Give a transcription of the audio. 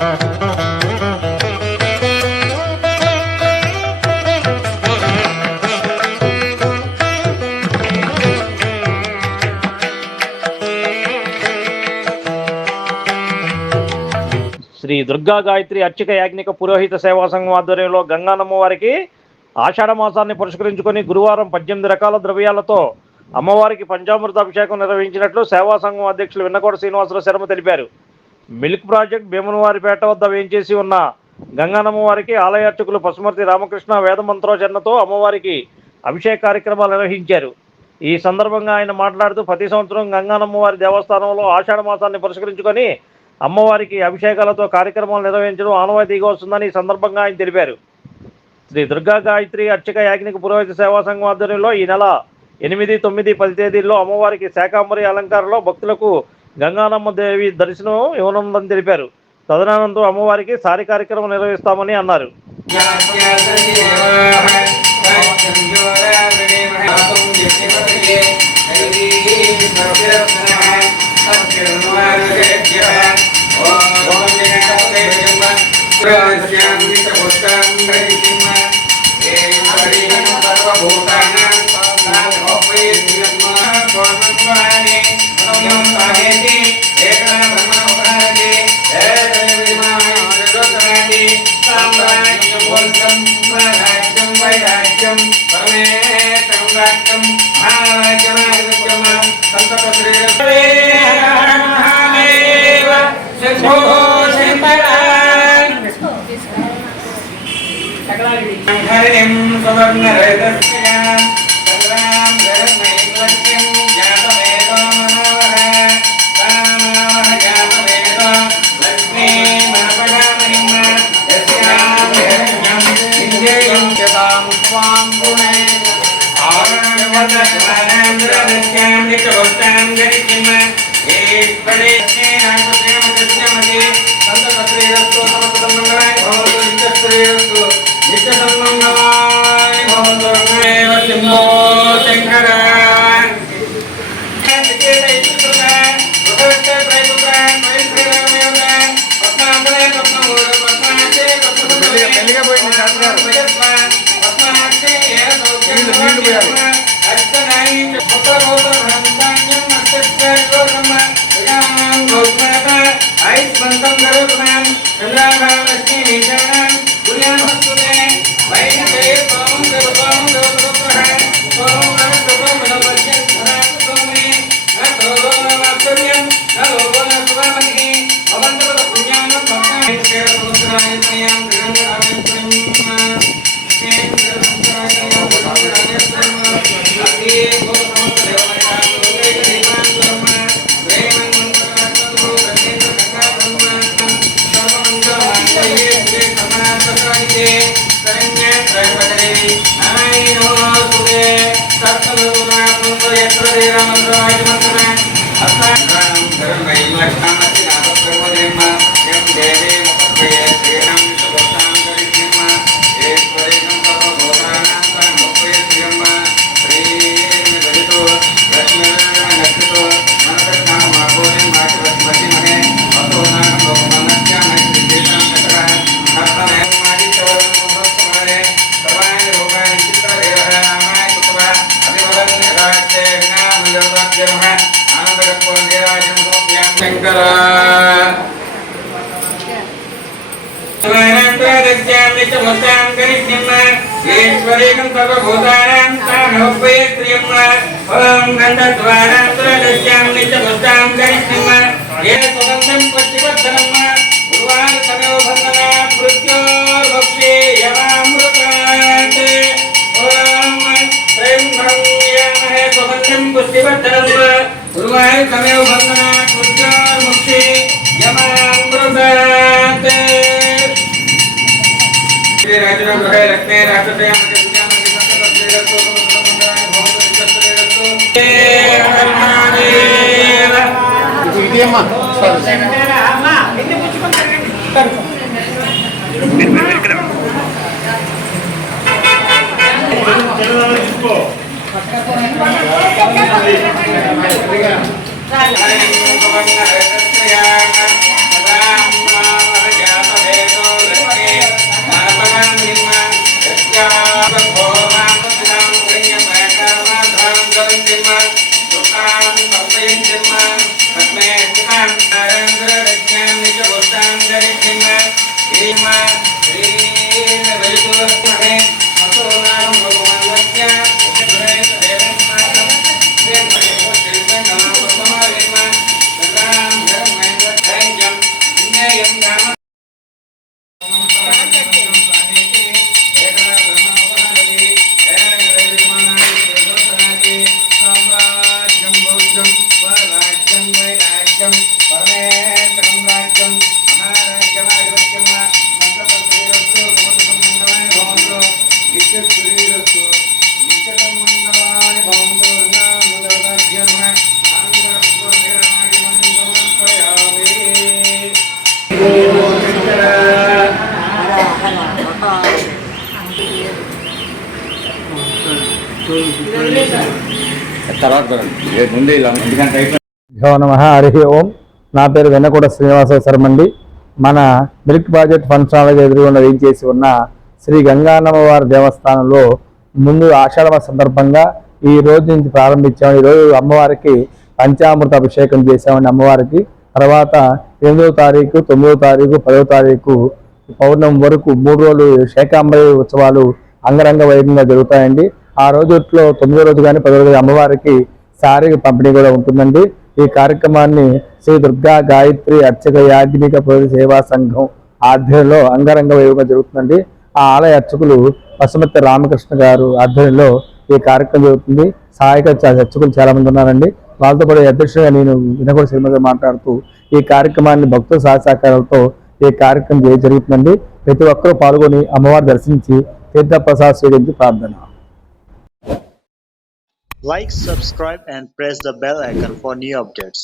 శ్రీ దుర్గా గాయత్రి అర్చక యాజ్ఞిక పురోహిత సేవా సంఘం ఆధ్వర్యంలో గంగానమ్మ వారికి ఆషాఢ మాసాన్ని పురస్కరించుకొని గురువారం 18 రకాల ద్రవ్యాలతో అమ్మవారికి పంచామృత అభిషేకం నిర్వహించినట్లు సేవా సంఘం అధ్యక్షులు విన్నకోట శ్రీనివాసరావు శర్మ తెలిపారు. మిల్క్ ప్రాజెక్ట్ భీమనవారిపేట వద్ద వేయించేసి ఉన్న గంగానమ్మ వారికి ఆలయ అర్చకులు పసుమర్తి రామకృష్ణ వేద మంత్రోచరణతో అమ్మవారికి అభిషేక కార్యక్రమాలు నిర్వహించారు. ఈ సందర్భంగా ఆయన మాట్లాడుతూ ప్రతి సంవత్సరం గంగానమ్మ వారి దేవస్థానంలో ఆషాఢ మాసాన్ని పురస్కరించుకొని అమ్మవారికి అభిషేకాలతో కార్యక్రమాలు నిర్వహించడం ఆనవాయితీగా వస్తుందని ఈ సందర్భంగా ఆయన తెలిపారు. శ్రీ దుర్గా గాయత్రి అర్చక యాజ్ఞిక పురోహిత సేవా సంఘం ఆధ్వర్యంలో ఈ నెల 8, 9, 10 తేదీల్లో అమ్మవారికి శాకాంబరి అలంకారంలో భక్తులకు గంగానమ్మ దేవి దర్శనం ఇవ్వనుందని తెలిపారు. తదనంతరం అమ్మవారికి సారి కార్యక్రమం నిర్వహిస్తామని అన్నారు. Hare నమ హరి ఓం. నా పేరు వెన్నకోట శ్రీనివాస శర్మండి. మన మిల్క్ ప్రాజెక్ట్ ఫంక్షన్లకు ఎదురుగుండా వేయించేసి ఉన్న శ్రీ గంగానమ్మవారి దేవస్థానంలో ముందు ఆషాఢ సందర్భంగా ఈ రోజు నుంచి ప్రారంభించాము. ఈరోజు అమ్మవారికి పంచామృత అభిషేకం చేసామండి. అమ్మవారికి తర్వాత 8వ తారీఖు, 9వ తారీఖు, 10వ తారీఖు పౌర్ణమి వరకు 3 రోజులు శాకాంబరి ఉత్సవాలు అంగరంగ వైభవంగా జరుగుతాయండి. ఆ రోజుట్లో 9వ రోజు కానీ 10వ రోజు అమ్మవారికి సారీ పంపిణీ కూడా ఉంటుందండి. ఈ కార్యక్రమాన్ని శ్రీ దుర్గా గాయత్రి అర్చక యాజ్ఞిక సేవా సంఘం ఆధ్వర్యంలో అంగరంగ వైభవంగా జరుగుతుందండి. ఆ ఆలయ అర్చకులు పసుమతి రామకృష్ణ గారు ఆధ్వర్యంలో ఈ కార్యక్రమం జరుగుతుంది. సహాయక అర్చకులు చాలా మంది ఉన్నారండి. వాళ్ళతో కూడా అధ్యక్షుడిగా నేను వినకోట శ్రీమతి మాట్లాడుతూ ఈ కార్యక్రమాన్ని భక్తుల సహకారాలతో ఈ కార్యక్రమం జరుగుతుందండి. ప్రతి ఒక్కరూ పాల్గొని అమ్మవారి దర్శించి తీర్థప్రసాద్ స్వీకరించి ప్రార్థన. Like, subscribe and press the bell icon for new updates.